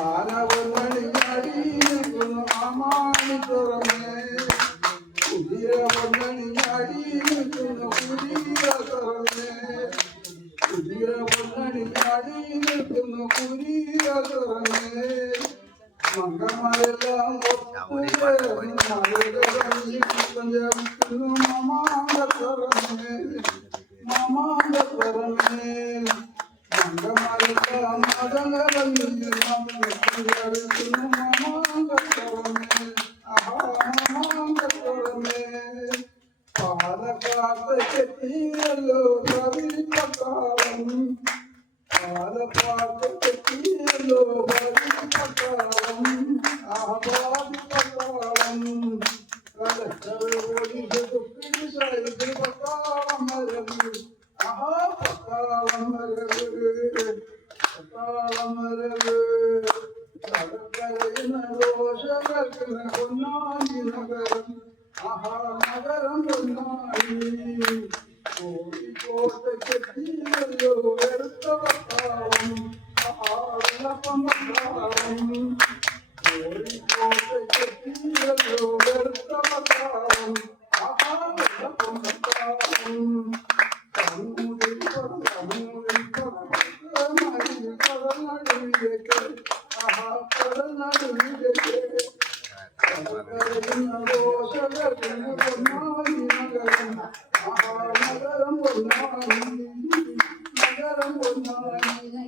ആനവന്നണിയാടി നിൽക്കുന്നു ആമാണി തുറന്നേ കുതിര വന്നണിയാടി നിൽക്കുന്നു കുതിര തുറന്നേ കുതിര വന്നണിയാടി നിൽക്കുന്നു കുതിര തുറന്നേ മംഗളമാരെല്ലാം പഞ്ചാബിക്കുന്നു മാമാങ്ക തുറന്നേ മാമാങ്ക തുറന്നേ മംഗളമാരെല്ലാം മതങ്ങളെന്ന് പഞ്ചാബിക്കുന്നു മാമാങ്ക തുറന്നേ മാമാങ്ക തുറന്നേ പാലക്കാട്ട് ചെത്തിയല്ലോ കവിപ്പക്കാലം പാലക്കാട്ട് ചെത്തിയല്ലോ കവിപ്പക്കാലം ആഹാദിപ്പക്കാലം പക്കാളം മരവ് ആഹാ പക്കാളം മരവ് പക്കാളം മരവ് കടക്കരയുന്ന ദോഷകർക്കുന്ന പൊന്നാനി നഗരം ആഹാ നഗരം പൊന്നാനി കോഴിക്കോട്ട് ചെത്തിയല്ലോ വെറുത്ത പക്കാളം ആഹാ വെള്ളപ്പം പക്കാളം കോഴിക്കോട്ട് ചെത്തിയല്ലോ വെറുത്ത പക്കാളം ആഹാ വെള്ളപ്പം പക്കാളം കണ്ണൂരിൽ കടൽനടുവിലേക്ക് ആഹാ കടൽനടുവിലേക്ക് ദോഷകർക്കുന്ന പൊന്നാനി നഗരം ആഹാ നഗരം പൊന്നാനി നഗരം പൊന്നാനി